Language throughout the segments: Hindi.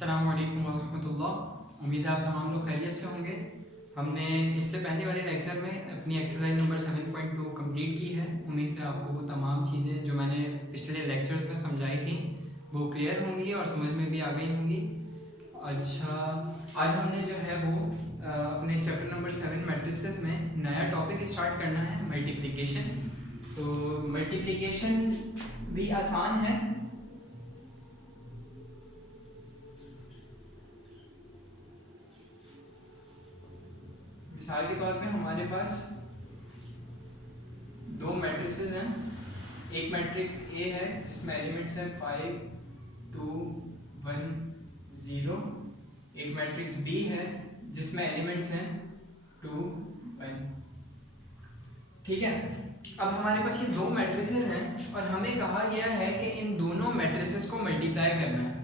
अस्सलाम वालेकुम वरहमतुल्लाह। उम्मीद है आप तमाम लोग खैरियत से होंगे। हमने इससे पहले वाले लेक्चर में अपनी एक्सरसाइज नंबर 7.2 कंप्लीट की है। उम्मीद है आपको वो तमाम चीज़ें जो मैंने पिछले लेक्चर्स में समझाई थी वो क्लियर होंगी और समझ में भी आ गई होंगी। अच्छा, आज हमने जो है वो अपने चैप्टर नंबर 7 मैट्रिसेस में नया टॉपिक स्टार्ट करना है, मल्टीप्लिकेशन। तो मल्टीप्लिकेशन भी आसान है। मिसाल के तौर पे हमारे पास दो मैट्रिसेस हैं। एक मैट्रिक्स ए है जिसमें एलिमेंट्स हैं 5, 2, 1, 0। एक मैट्रिक्स बी है जिसमें एलिमेंट्स हैं 2, 1। ठीक है, अब हमारे पास ये दो मैट्रिसेस हैं और हमें कहा गया है कि इन दोनों मैट्रिसेस को मल्टीप्लाई करना है।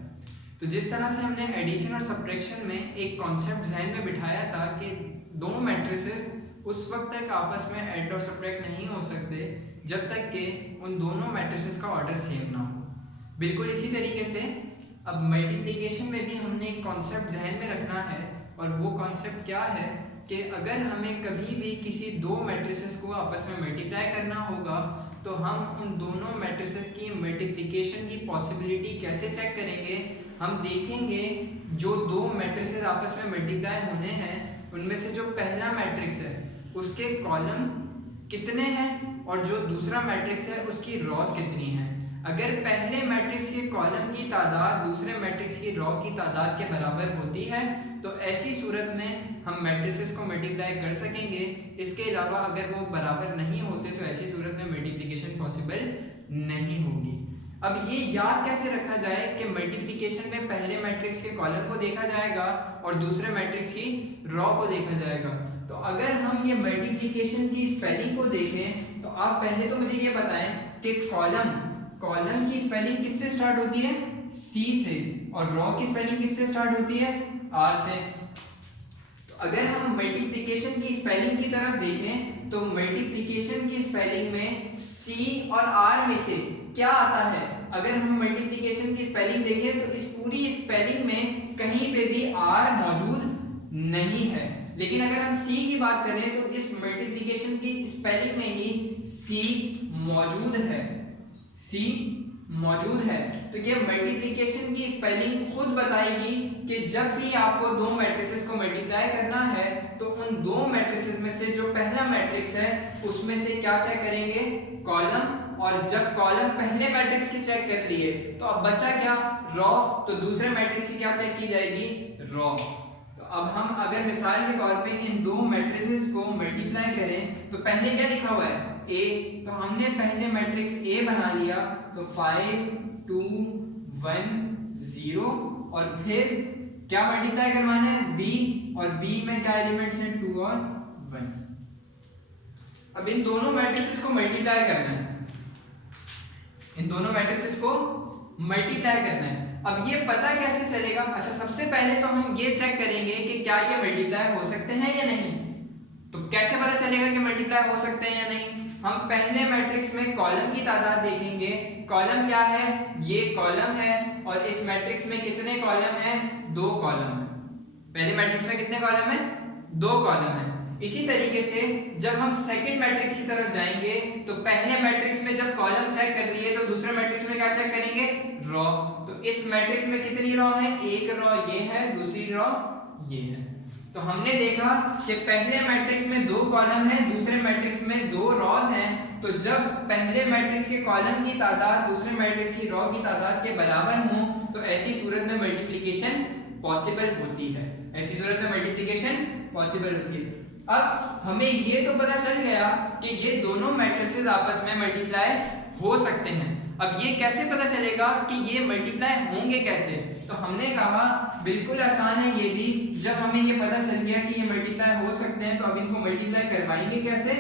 तो जिस तरह से हमने एडिशन और सब्ट्रैक्शन में एक कॉन्सेप्ट जहन में बिठाया था कि दो मैट्रिसेस उस वक्त तक आपस में ऐड और सब्ट्रैक्ट नहीं हो सकते जब तक कि उन दोनों मैट्रिसेस का ऑर्डर सेम ना हो। बिल्कुल इसी तरीके से अब मल्टीप्लिकेशन में भी हमने एक कॉन्सेप्ट जहन में रखना है और वो कॉन्सेप्ट क्या है कि अगर हमें कभी भी किसी दो मैट्रिसेस को आपस में मल्टीप्लाई करना होगा तो हम उन दोनों मैट्रिसेस की मल्टीप्लिकेशन की पॉसिबिलिटी कैसे चेक करेंगे। हम देखेंगे जो दो मैट्रिसेस आपस में मल्टीप्लाई होने हैं उनमें से जो पहला मैट्रिक्स है उसके कॉलम कितने हैं और जो दूसरा मैट्रिक्स है उसकी रॉस कितनी है। अगर पहले मैट्रिक्स के कॉलम की तादाद दूसरे मैट्रिक्स की रॉ की तादाद के बराबर होती है तो ऐसी सूरत में हम मैट्रिसेस को मल्टीप्लाई कर सकेंगे। इसके अलावा अगर वो बराबर नहीं होते तो ऐसी सूरत में मल्टीप्लिकेशन पॉसिबल नहीं होगी। अब ये याद कैसे रखा जाए कि मल्टीप्लिकेशन में पहले मैट्रिक्स के कॉलम को देखा जाएगा और दूसरे मैट्रिक्स की रॉ को देखा जाएगा। तो अगर हम ये मल्टीप्लिकेशन की स्पेलिंग को देखें तो आप पहले तो मुझे ये बताएं कि कॉलम की स्पेलिंग किससे स्टार्ट होती है? सी से, और रॉ की स्पेलिंग किससे स्टार्ट होती है? आर से। तो अगर हम मल्टीप्लिकेशन की स्पेलिंग की तरफ देखें तो मल्टीप्लिकेशन की स्पेलिंग में सी और आर में से क्या आता है? अगर हम मल्टीप्लिकेशन की स्पेलिंग देखें तो इस पूरी स्पेलिंग में कहीं पे भी आर मौजूद नहीं है। लेकिन अगर हम सी की बात करें तो इस मल्टीप्लिकेशन की स्पेलिंग में ही सी मौजूद है। सी मौजूद है। तो ये मल्टीप्लिकेशन की स्पेलिंग खुद बताएगी कि जब भी आपको दो मैट्रिसेस को मल्टीप्लाई करना है तो उन दो मैट्रिसेस में से जो पहला मैट्रिक्स है उसमें से क्या चेक करेंगे? कॉलम। और जब कॉलम पहले मैट्रिक्स की चेक कर लिए तो अब बचा क्या? रॉ। तो दूसरे मैट्रिक्स की क्या चेक की जाएगी? रॉ। तो अब हम अगर मिसाल के तौर पे इन दो मैट्रिसेस को मल्टीप्लाई करें तो पहले क्या लिखा हुआ है? ए। तो हमने पहले मैट्रिक्स ए बना लिया तो 5, 2, 1, 0 और फिर क्या मल्टीप्लाई करवाना है? बी। और बी में क्या एलिमेंट्स हैं? 2 और 1। अब इन दोनों मैट्रिसेस को मल्टीप्लाई करना है। इन दोनों मैट्रिसेस को मल्टीप्लाई करना है। अब ये पता कैसे चलेगा? अच्छा, सबसे पहले तो हम ये चेक करेंगे कि क्या ये मल्टीप्लाई हो सकते हैं या नहीं। तो कैसे पता चलेगा कि मल्टीप्लाई हो सकते हैं या नहीं? हम पहले मैट्रिक्स में कॉलम की तादाद देखेंगे। कॉलम क्या है? ये कॉलम है और इस मैट्रिक्स में कितने कॉलम हैं? 2 कॉलम है। पहले मैट्रिक्स में कितने कॉलम है? 2 कॉलम है। इसी तरीके से जब हम सेकंड मैट्रिक्स की तरफ जाएंगे तो पहले मैट्रिक्स में जब कॉलम चेक कर लिए तो दूसरे मैट्रिक्स में क्या चेक करेंगे? रॉ। तो इस मैट्रिक्स में कितनी रॉ है? एक रॉ ये है, दूसरी रॉ ये है। तो हमने देखा कि पहले मैट्रिक्स में 2 कॉलम है, दूसरे मैट्रिक्स में 2 रॉज हैं। तो जब पहले मैट्रिक्स के कॉलम की तादाद दूसरे मैट्रिक्स की रॉ की तादाद के बराबर हो तो ऐसी सूरत में मल्टीप्लिकेशन पॉसिबल होती है। ऐसी सूरत में मल्टीप्लिकेशन पॉसिबल होती है। अब हमें ये तो पता चल गया कि ये दोनों मैट्रिसेस आपस में मल्टीप्लाई हो सकते हैं। अब ये कैसे पता चलेगा कि ये मल्टीप्लाई होंगे कैसे? तो हमने कहा बिल्कुल आसान है ये भी। जब हमें ये पता चल गया कि ये मल्टीप्लाई हो सकते हैं तो अब इनको मल्टीप्लाई करवाएंगे कैसे?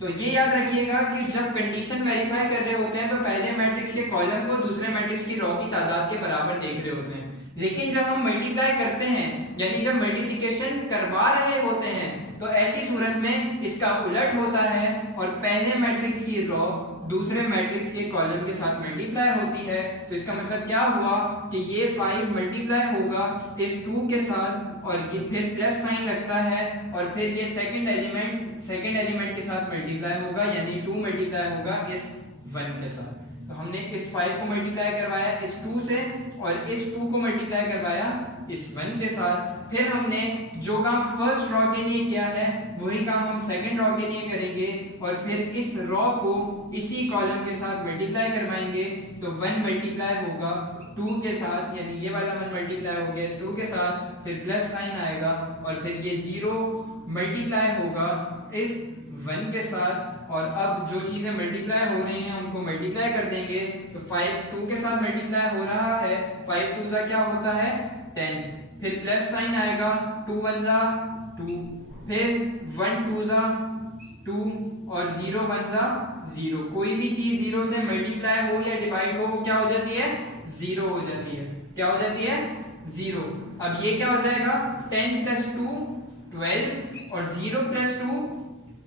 तो ये याद रखिएगा कि जब कंडीशन वेरीफाई कर रहे होते हैं तो पहले मैट्रिक्स के कॉलम को दूसरे मैट्रिक्स की रॉ की तादाद के बराबर देख रहे होते हैं। लेकिन जब हम मल्टीप्लाई करते हैं यानी जब मल्टीप्लिकेशन करवा रहे होते हैं तो ऐसी सूरत में इसका उलट होता है और पहले मैट्रिक्स की रॉ दूसरे मैट्रिक्स के कॉलम के साथ मल्टीप्लाई होती है। तो इसका मतलब क्या हुआ कि ये 5 मल्टीप्लाई होगा इस 2 के साथ और ये फिर प्लस साइन लगता है और फिर ये सेकंड एलिमेंट के साथ मल्टीप्लाई होगा, यानी 2 मल्टीप्लाई होगा इस 1 के साथ। तो हमने इस 5 को मल्टीप्लाई करवाया इस 2 से और इस 2 को मल्टीप्लाई करवाया इस 1 के साथ। फिर हमने जो काम फर्स्ट रॉ के लिए किया है वही काम हम सेकंड रॉ के लिए करेंगे और फिर इस रॉ को इसी कॉलम के साथ मल्टीप्लाई करवाएंगे। तो 1 मल्टीप्लाई होगा 2 के साथ, यानी ये वाला 1 मल्टीप्लाई हो गया इस 2 के साथ, फिर प्लस साइन आएगा और फिर ये 0 मल्टीप्लाई होगा इस 1 के साथ। और अब जो चीजें मल्टीप्लाई हो रही हैं उनको मल्टीप्लाई कर देंगे। तो 5 2 के साथ मल्टीप्लाई हो रहा है, 5 2 सा क्या होता है 10, फिर प्लस साइन आएगा 2 1 जा 2, फिर 1 2 जा 2 और 0 1 जा 0। कोई भी चीज 0 से मल्टीप्लाई हो या डिवाइड हो वो क्या हो जाती है 0 हो जाती है। क्या हो जाती है 0। अब ये क्या हो जाएगा 10 + 2 12 और 0 + 2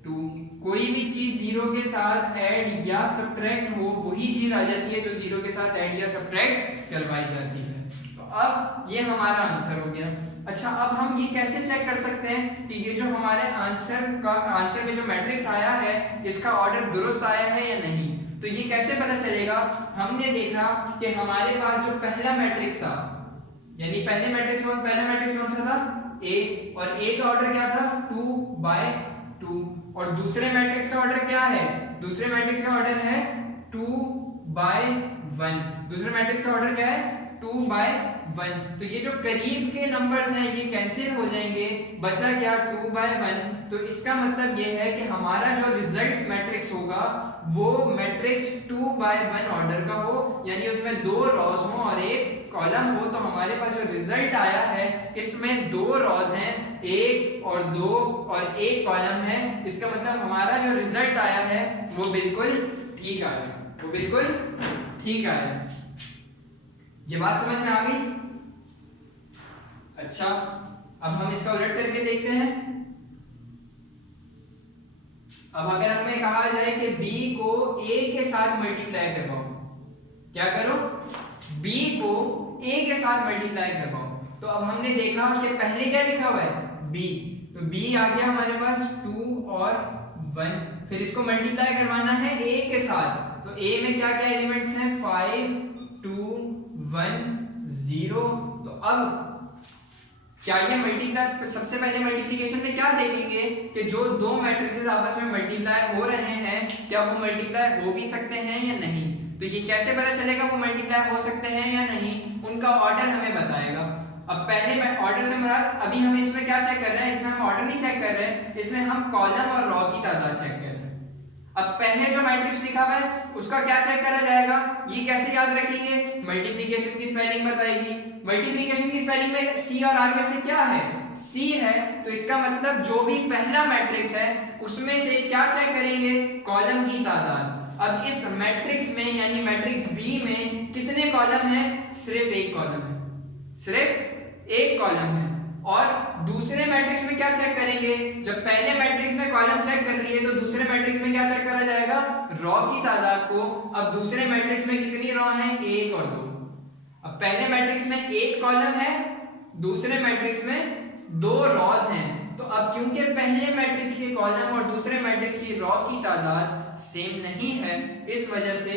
2। कोई भी चीज 0 के साथ ऐड या सब्ट्रैक्ट हो वही चीज आ जाती है जो 0 के साथ ऐड या सब्ट्रैक्ट करवाई जाती है। तो अब ये हमारा आंसर हो गया। अच्छा, अब हम ये कैसे चेक कर सकते हैं कि ये जो हमारे आंसर में जो मैट्रिक्स आया है इसका ऑर्डर दुरुस्त आया है या नहीं। तो ये कैसे पता चलेगा, हमने देखा कि हमारे पास जो पहला मैट्रिक्स था, यानी पहला मैट्रिक्स कौन सा था A, और A का ऑर्डर क्या था 2/2 और दूसरे मैट्रिक्स का ऑर्डर क्या है, दूसरे मैट्रिक्स का ऑर्डर है 2/1। दूसरे मैट्रिक्स का ऑर्डर क्या है 2/1। तो ये जो करीब के नंबर्स हैं ये कैंसिल हो जाएंगे, बचा क्या 2/1। तो इसका मतलब ये है कि हमारा जो रिजल्ट मैट्रिक्स होगा वो मैट्रिक्स 2/1 ऑर्डर का हो, यानी उसमें 2 रॉज हो और 1 कॉलम हो। तो हमारे पास जो रिजल्ट आया है इसमें 2 रॉज हैं, 1 और 2 और 1 कॉलम है। इसका मतलब हमारा जो रिजल्ट आया है वो बिल्कुल ठीक आया, वो बिल्कुल ठीक आया। ये बात समझ में आ गई। अच्छा, अब हम इसका उलट करके देखते हैं। अब अगर हमें कहा जाए कि B को A के साथ मल्टीप्लाई करवाओ, क्या करो B को A के साथ मल्टीप्लाई करवाओ। तो अब हमने देखा कि पहले क्या लिखा हुआ है B, तो B आ गया हमारे पास 2 और 1, फिर इसको मल्टीप्लाई करवाना है A के साथ। तो A में क्या क्या एलिमेंट्स हैं 5 2 1 0। तो अब क्या ये मल्टीप्लाई, सबसे पहले मल्टीप्लिकेशन में क्या देखेंगे कि जो 2 मैट्रिसेस आपस में मल्टीप्लाई हो रहे हैं क्या वो मल्टीप्लाई हो भी सकते हैं या नहीं। तो ये कैसे पता चलेगा वो मल्टीप्लाई हो सकते हैं या नहीं, उनका ऑर्डर हमें बताएगा। अब पहले ऑर्डर से मुराद अभी हम इसमें क्या चेक कर रहे हैं, इसमें हम ऑर्डर नहीं चेक कर रहे हैं, इसमें हम कॉलम और रॉ की तादाद चेक कर रहे हैं। अब पहले जो मैट्रिक्स लिखा हुआ है उसका क्या चेक करा जाएगा, ये कैसे याद रखेंगे, मल्टीप्लिकेशन की स्पेलिंग बताएगी। मल्टीप्लिकेशन की स्पेलिंग में C और R में से क्या है C है, तो इसका मतलब जो भी पहला मैट्रिक्स है उसमें से क्या चेक करेंगे कॉलम की तादाद। अब इस मैट्रिक्स में यानी मैट्रिक्स B में कितने कॉलम हैं, सिर्फ 1 कॉलम है, सिर्फ 1 कॉलम है। और दूसरे मैट्रिक्स में क्या चेक करेंगे, जब पहले मैट्रिक्स में कॉलम चेक कर लिए तो दूसरे मैट्रिक्स में क्या चेक करा जाएगा रॉ की तादाद को। अब दूसरे मैट्रिक्स में कितनी रॉ हैं 1 और 2। अब पहले मैट्रिक्स में 1 कॉलम है, दूसरे मैट्रिक्स में 2 रॉज हैं। तो अब क्योंकि पहले मैट्रिक्स के कॉलम और दूसरे मैट्रिक्स की रॉ की तादाद सेम नहीं है, इस वजह से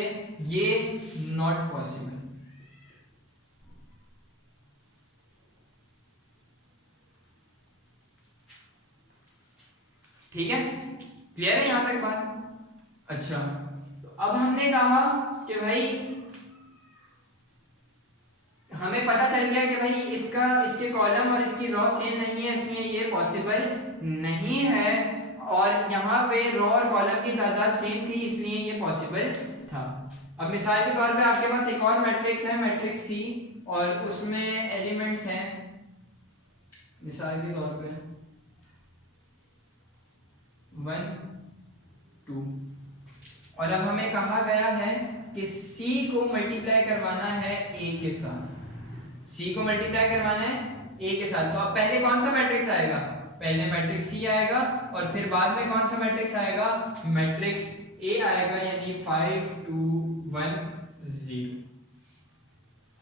ये नॉट पॉसिबल। ठीक है, क्लियर है यहां तक बात। अच्छा, तो अब हमने कहा कि भाई हमें पता चल गया कि भाई इसके कॉलम और इसकी रॉ सेम नहीं है, इसलिए ये पॉसिबल नहीं है। और यहाँ पे रॉ और कॉलम की तादाद सेम थी इसलिए ये पॉसिबल था। अब मिसाल के तौर पे आपके पास एक और मैट्रिक्स है, मैट्रिक्स C, और उसमें एलिमेंट्स हैं मिसाल के तौर पे 1 2। और अब हमें कहा गया है कि C को मल्टीप्लाई करवाना है A के साथ, C को मल्टीप्लाई करवाना है A के साथ। तो अब पहले कौन सा मैट्रिक्स आएगा, पहले मैट्रिक्स C आएगा और फिर बाद में कौन सा मैट्रिक्स आएगा, मैट्रिक्स ए आएगा यानी 5 2 1 0।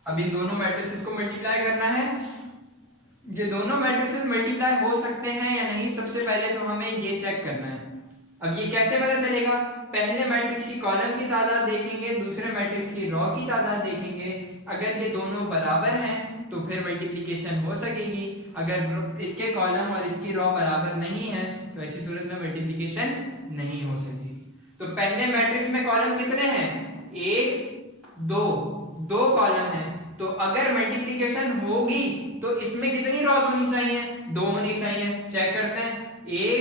अब इन दोनों मैट्रिसेस को मल्टीप्लाई करना है। ये दोनों मैट्रिसेस मल्टीप्लाई हो सकते हैं या नहीं, सबसे पहले तो हमें ये चेक करना है। अब ये कैसे पता चलेगा? पहले मैट्रिक्स की कॉलम की तादाद देखेंगे, दूसरे मैट्रिक्स की रो की तादाद देखेंगे। अगर ये दोनों बराबर हैं तो फिर मल्टीप्लिकेशन हो सकेगी। अगर इसके कॉलम और इसकी रो बराबर नहीं है तो ऐसी सूरत में मल्टीप्लिकेशन नहीं हो सकेगी। तो पहले मैट्रिक्स में कॉलम कितने हैं? 1 2, 2 कॉलम हैं। तो अगर मल्टीप्लिकेशन होगी तो इसमें कितनी रॉज होनी चाहिए? 2 होनी चाहिए। चेक करते हैं, 1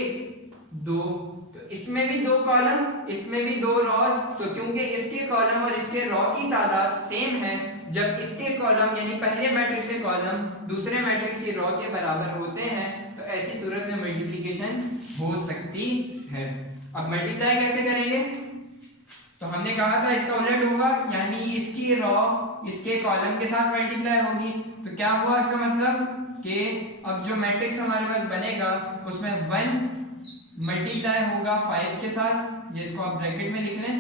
2, तो इसमें भी 2 कॉलम, इसमें भी 2 रॉज। तो क्योंकि इसके कॉलम और इसके रॉ की तादाद सेम है, जब इसके कॉलम यानी पहले मैट्रिक्स के कॉलम दूसरे मैट्रिक्स की रॉ के बराबर होते हैं तो ऐसी सूरत में मल्टीप्लिकेशन हो सकती है। अब मल्टीप्लाई कैसे करेंगे? तो हमने कहा था इसका उलट होगा, यानी इसकी रॉ इसके कॉलम के साथ मल्टीप्लाई होगी। तो क्या हुआ इसका मतलब कि अब जो मैट्रिक्स हमारे पास बनेगा उसमें 1 मल्टीप्लाई होगा 5 के साथ, ये इसको आप ब्रैकेट में लिख लें,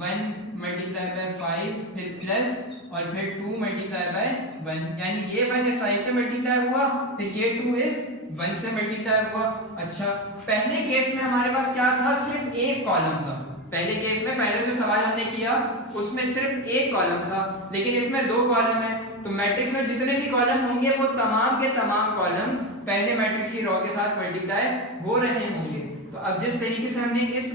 1 मल्टीप्लाई बाय 5 फिर प्लस और फिर 2 मल्टीप्लाई बाय 1, यानी ये 1 इस 5 से मल्टीप्लाई हुआ, फिर ये 2 इस 1 से मल्टीप्लाई हुआ। अच्छा, पहले केस में हमारे पास क्या था? सिर्फ एक कॉलम था। पहले केस में पहले जो सवाल हमने किया उसमें सिर्फ एक कॉलम था, लेकिन इसमें 2 कॉलम है। तो मैट्रिक्स में जितने भी कॉलम होंगे वो तमाम के तमाम कॉलम्स पहले मैट्रिक्स की रॉ के साथ मल्टीप्लाई हो रहे होंगे। तो अब जिस तरीके से हमने इस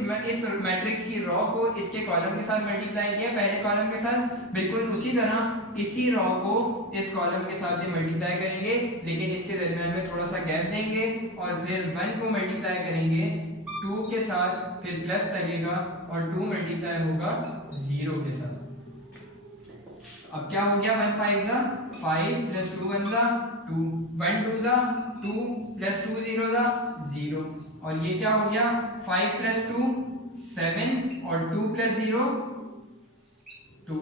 मैट्रिक्स की रॉ को इसके कॉलम के साथ मल्टीप्लाई किया पहले कॉलम के साथ, बिल्कुल उसी तरह इसी रॉ को इस कॉलम के साथ भी मल्टीप्लाई करेंगे, लेकिन इसके दरमियान में थोड़ा सा गैप देंगे और फिर 1 को मल्टीप्लाई करेंगे 2 के साथ, फिर प्लस लगेगा और 2 मल्टीप्लाई होगा 0 के साथ। अब क्या हो गया? 1 5 जा 5 प्लस 2 1 जा 2, 1 2 जा 2 प्लस 2 0 जा 0, और ये क्या हो गया? 5 प्लस 2 7 और 2 प्लस 0 2।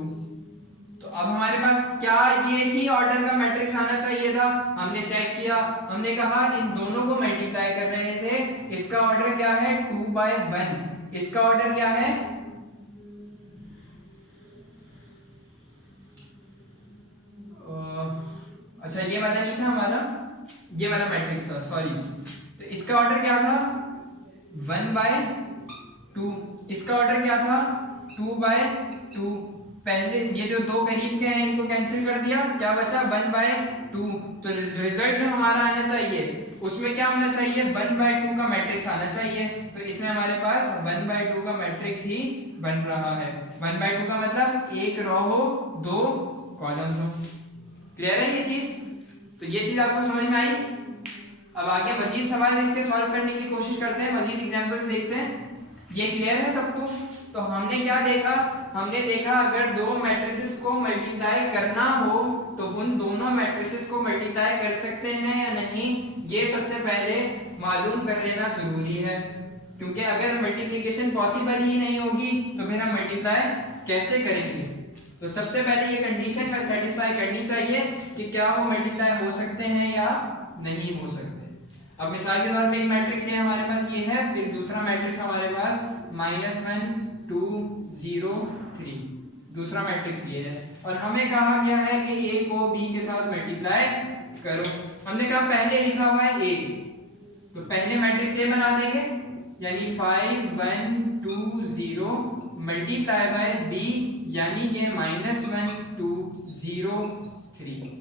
तो अब हमारे पास क्या ये ही ऑर्डर का मैट्रिक्स आना चाहिए था? हमने चेक किया, हमने कहा इन दोनों को मल्टीप्लाई कर रहे थे, इसका ऑर्डर क्या है? 2/1। इसका ऑर्डर क्या है? अच्छा, ये वाला नहीं था हमारा, ये वाला मैट्रिक्स था, सॉरी। तो इसका ऑर्डर क्या था? 1/2। इसका ऑर्डर क्या था? 2/2। पहले ये जो 2 करीब के हैं इनको कैंसिल कर दिया, क्या बचा? 1/2। तो रिजल्ट जो हमारा आना चाहिए उसमें क्या होना चाहिए? 1/2 का मैट्रिक्स आना चाहिए। तो इसमें हमारे पास 1/2 का मैट्रिक्स ही बन रहा है। 1/2 का मतलब एक रो हो 2 कॉलम्स हो। क्लियर है ये चीज? तो ये चीज आपको समझ में आई? अब आगे मजीद सवाल इसके सॉल्व करने की कोशिश करते हैं, मजीद एग्जांपल्स देखते हैं। ये क्लियर है सबको? तो हमने क्या देखा? हमने देखा अगर 2 मैट्रिसेस को मल्टीप्लाई करना हो तो उन दोनों मैट्रिसेस को मल्टीप्लाई कर सकते हैं या नहीं, ये सबसे पहले मालूम कर लेना जरूरी है, क्योंकि अगर मल्टीप्लिकेशन पॉसिबल ही नहीं होगी तो फिर हम मल्टीप्लाई कैसे करेंगे? तो सबसे पहले ये कंडीशन का सेटिस्फाई करनी चाहिए कि क्या वो मल्टीप्लाई हो सकते हैं या नहीं हो सकते। अब मिसाल के तौर पे एक मैट्रिक्स है हमारे पास, ये है, फिर दूसरा मैट्रिक्स हमारे पास -1 2 0 3, दूसरा मैट्रिक्स ये है, और हमें कहा गया है कि a को b के साथ मल्टीप्लाई करो। हमने कहा पहले लिखा हुआ है a, तो पहले मैट्रिक्स a बना देंगे, यानी 5 1 2 0 मल्टीप्लाई बाय b, यानी कि -1 2 0 3।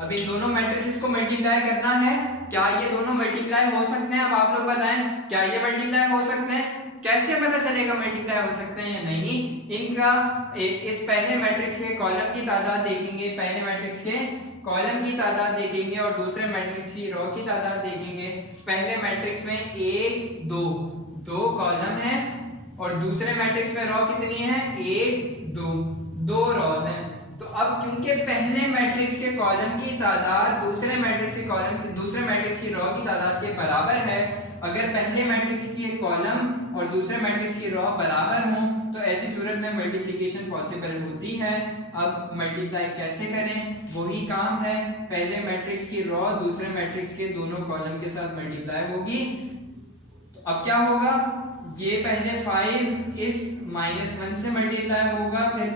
अब इन दोनों मैट्रिसेस को मल्टीप्लाई करना है। क्या ये दोनों मल्टीप्लाई हो सकते हैं? अब आप लोग बताएं, क्या ये मल्टीप्लाई हो सकते हैं? कैसे पता चलेगा मल्टीप्लाई हो सकते हैं या नहीं? इनका इस पहले मैट्रिक्स के कॉलम की तादाद देखेंगे, पहले मैट्रिक्स के कॉलम की तादाद देखेंगे और दूसरे मैट्रिक्स की रो की तादाद देखेंगे। पहले मैट्रिक्स में 1 2 2 कॉलम है और दूसरे मैट्रिक्स में रो कितनी है? 1 2 2 रोज हैं। तो अब क्योंकि पहले मैट्रिक्स के कॉलम की तादाद दूसरे मैट्रिक्स की रो की तादाद के बराबर है, अगर पहले मैट्रिक्स की एक कॉलम और दूसरे मैट्रिक्स की रो बराबर हों तो ऐसी सूरत में मल्टीप्लिकेशन पॉसिबल होती है। अब मल्टीप्लाई कैसे करें? वही काम है, पहले मैट्रिक्स की रो दूसरे मैट्रिक्स के दोनों कॉलम के साथ मल्टीप्लाई होगी। तो अब क्या होगा? ये पहले 5 इस -1 से मल्टीप्लाई होगा, फिर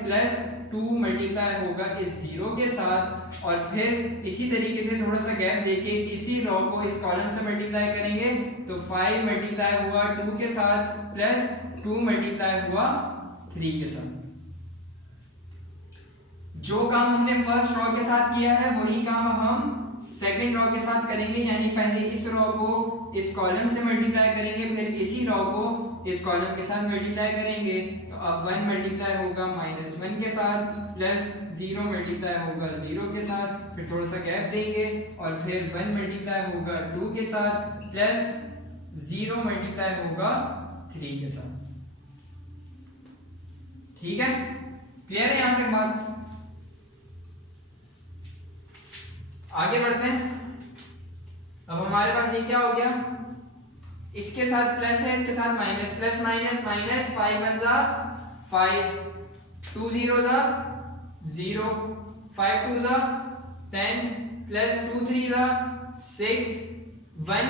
+2 मल्टीप्लाई होगा इस 0 के साथ, और फिर इसी तरीके से थोड़ा सा गैप देके इसी रो को इस कॉलम से मल्टीप्लाई करेंगे, तो 5 मल्टीप्लाई हुआ 2 के साथ प्लस 2 मल्टीप्लाई हुआ 3 के साथ। जो काम हमने फर्स्ट रो के साथ किया है वही काम हम सेकंड रो के साथ करेंगे, यानी पहले इस रो को इस कॉलम से मल्टीप्लाई करेंगे, फिर इसी रो को इस कॉलम के साथ मल्टीप्लाई करेंगे। तो अब 1 मल्टीप्लाई होगा -1 के साथ, प्लस 0 मल्टीप्लाई होगा 0 के साथ, फिर थोड़ा सा गैप देंगे, और फिर 1 मल्टीप्लाई होगा 2 के साथ, प्लस 0 मल्टीप्लाई होगा 3 के साथ। ठीक है, क्लियर है यहां तक बात? आगे बढ़ते हैं। अब हमारे पास ये क्या हो गया, इसके साथ प्लस है, इसके साथ माइनस, प्लस माइनस माइनस, 5 1 जा 5, 2 0 जा 0, 5 2 जा 10, प्लस 2 3 जा 6, 1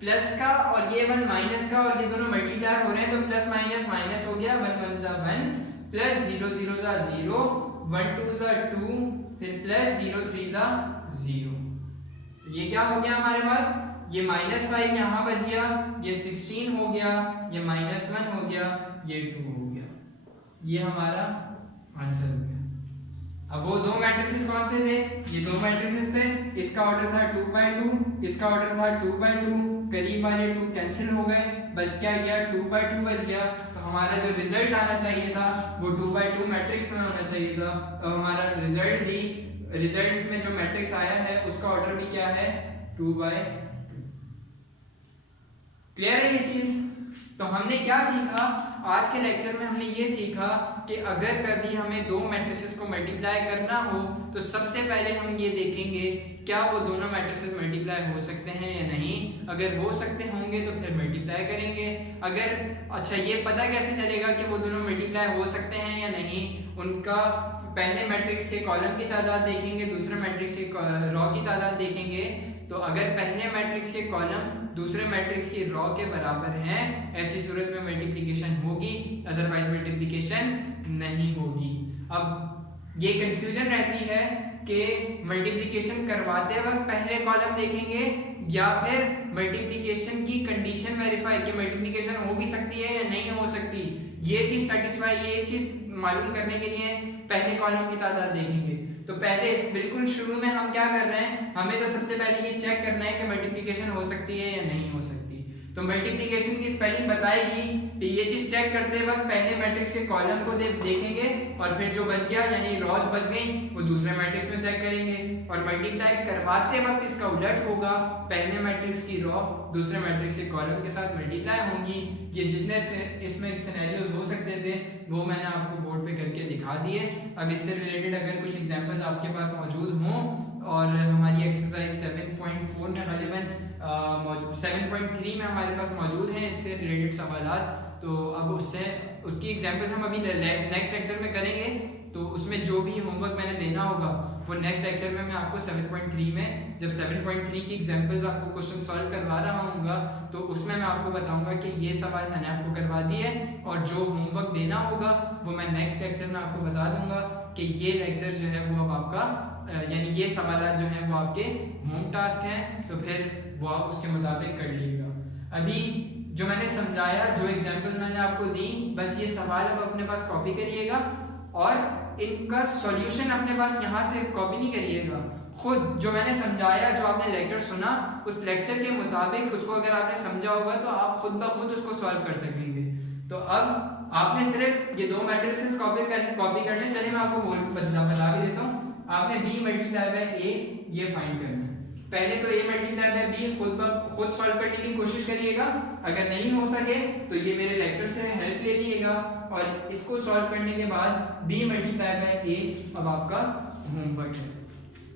प्लस का और ये 1 माइनस का, और ये दोनों मल्टीप्लाई हो रहे हैं, तो प्लस माइनस माइनस हो गया, 1 1 जा 1, प्लस 0 0 जा 0, 1 2 जा 2, फिर प्लस 0 3 जा 0। ये क्या हो गया हमारे पास, ये -5 यहाँ बच गया, ये 16 हो गया, ये -1 हो गया, ये 2 हो गया। ये हमारा आंसर हो गया। अब वो दो मैट्रिसेस कौन से थे, ये दो मैट्रिसेस थे, इसका ऑर्डर था 2/2, इसका ऑर्डर था 2/2, करीब वाले 2 कैंसिल हो गए, बच क्या गया 2/2 बच गया। तो हमारा जो रिजल्ट आना चाहिए था वो 2/2 मैट्रिक्स में होना चाहिए था। तो हमारा रिजल्ट में जो मैट्रिक्स आया है उसका ऑर्डर भी क्या है 2/2। क्लियर है ये चीज? तो हमने क्या सीखा आज के लेक्चर में, हमने ये सीखा कि अगर कभी हमें दो मैट्रिसेस को मल्टीप्लाई करना हो तो सबसे पहले हम ये देखेंगे क्या वो दोनों मैट्रिसेस मल्टीप्लाई हो सकते हैं या नहीं। अगर हो सकते होंगे तो फिर मल्टीप्लाई करेंगे। अगर अच्छा ये पता कैसे चलेगा कि वो दोनों मल्टीप्लाई हो सकते हैं या नहीं, उनका पहले मैट्रिक्स के कॉलम की तादाद देखेंगे, दूसरे मैट्रिक्स के रो की तादाद देखेंगे। तो अगर पहले मैट्रिक्स के कॉलम दूसरे मैट्रिक्स की रो के बराबर हैं, ऐसी सूरत में मल्टीप्लिकेशन होगी, अदरवाइज मल्टीप्लिकेशन नहीं होगी। अब ये कंफ्यूजन रहती है कि मल्टीप्लिकेशन करवाते वक्त पहले कॉलम देखेंगे या फिर मल्टीप्लिकेशन की कंडीशन वेरीफाई कि मल्टीप्लिकेशन हो भी सकती है या नहीं हो सकती। ये चीज सेटिस्फाई, ये चीज मालूम करने के लिए पहले कॉलम की तादाद देखेंगे। तो पहले बिल्कुल शुरू में हम क्या कर रहे हैं, हमें तो सबसे पहले ये चेक करना है कि मल्टीप्लिकेशन हो सकती है या नहीं हो सकती। तो मल्टीप्लिकेशन की स्पेलिंग बताएगी, तो ये चीज चेक करते वक्त पहले मैट्रिक्स के कॉलम को देखेंगे और फिर जो बच गया यानी रोज बच गई वो दूसरे मैट्रिक्स में चेक करेंगे। और मल्टीप्लाई करवाते वक्त इसका उलट होगा, पहले मैट्रिक्स की रो दूसरे मैट्रिक्स के कॉलम के साथ मल्टीप्लाई होंगी। ये जितने से इसमें सिनेरियोज हो सकते थे वो मैंने आपको बोर्ड पे करके दिखा दिए। अब इससे रिलेटेड अगर कुछ एग्जांपल्स आपके पास मौजूद हों, और हमारी एक्सरसाइज 7.4 में गालिबन 7.3 में हमारे पास मौजूद हैं इससे रिलेटेड सवालात, तो अब उसकी एग्जांपल्स हम अभी नेक्स्ट लेक्चर में करेंगे। तो उसमें जो भी होमवर्क मैंने देना होगा वो नेक्स्ट लेक्चर में मैं आपको 7.3 में जब 7.3 की एग्जांपल्स आपको क्वेश्चन सॉल्व करवा रहा हूँगा तो उसमें मैं आपको बताऊंगा कि ये सवाल मैंने आपको करवा दिए, और जो होमवर्क देना होगा वो मैं नेक्स्ट लेक्चर में आपको बता दूंगा कि ये लेक्चर जो है वो अब आपका यानी ये सवाल जो हैं वो आपके होम टास्क हैं, तो फिर वो आप उसके मुताबिक कर लीजिएगा। अभी जो मैंने समझाया, जो एग्जांपल्स मैंने आपको दी, बस ये सवाल अब अपने पास कॉपी करिएगा और इनका सॉल्यूशन अपने पास यहाँ से कॉपी नहीं करिएगा, खुद जो मैंने समझाया, जो आपने लेक्चर सुना उस लेक्चर के मुताबिक उसको अगर आपने समझा होगा तो आप खुद ब खुद उसको सॉल्व कर सकेंगे। तो अब आपने सिर्फ ये दो मैट्रिसेस कॉपी करने, चलिए मैं आपको बता भी देता हूँ। आपने b मल्टीप्लाई बाय a ये फाइंड करना है। पहले तो a मल्टीप्लाई बाय b खुद सॉल्व करने की कोशिश करिएगा, अगर नहीं हो सके तो ये मेरे लेक्चर से हेल्प ले लीजिएगा, और इसको सॉल्व करने के बाद b मल्टीप्लाई बाय a अब आपका होमवर्क है।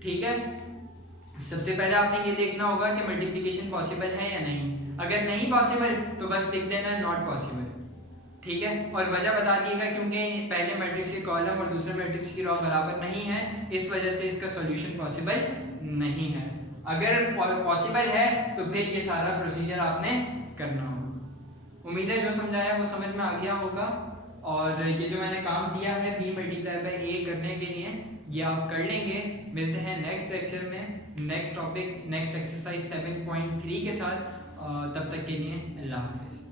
ठीक है, सबसे पहले आपने ये देखना होगा कि मल्टीप्लिकेशन पॉसिबल है या नहीं। अगर नहीं पॉसिबल तो बस लिख देना नॉट पॉसिबल। ठीक है, और वजह बता दिएगा क्योंकि पहले मैट्रिक्स के कॉलम और दूसरे मैट्रिक्स की रो बराबर नहीं है, इस वजह से इसका सॉल्यूशन पॉसिबल नहीं है। अगर पॉसिबल है तो फिर ये सारा प्रोसीजर आपने करना होगा। उम्मीद है जो समझाया वो समझ में आ गया होगा। और ये जो मैंने काम दिया है b मल्टीप्लाई बाई a करने के लिए, ये आप कर लेंगे। मिलते हैं नेक्स्ट लेक्चर में नेक्स्ट टॉपिक नेक्स्ट एक्सरसाइज 7.3 के साथ। तब तक के लिए अल्लाह हाफिज़।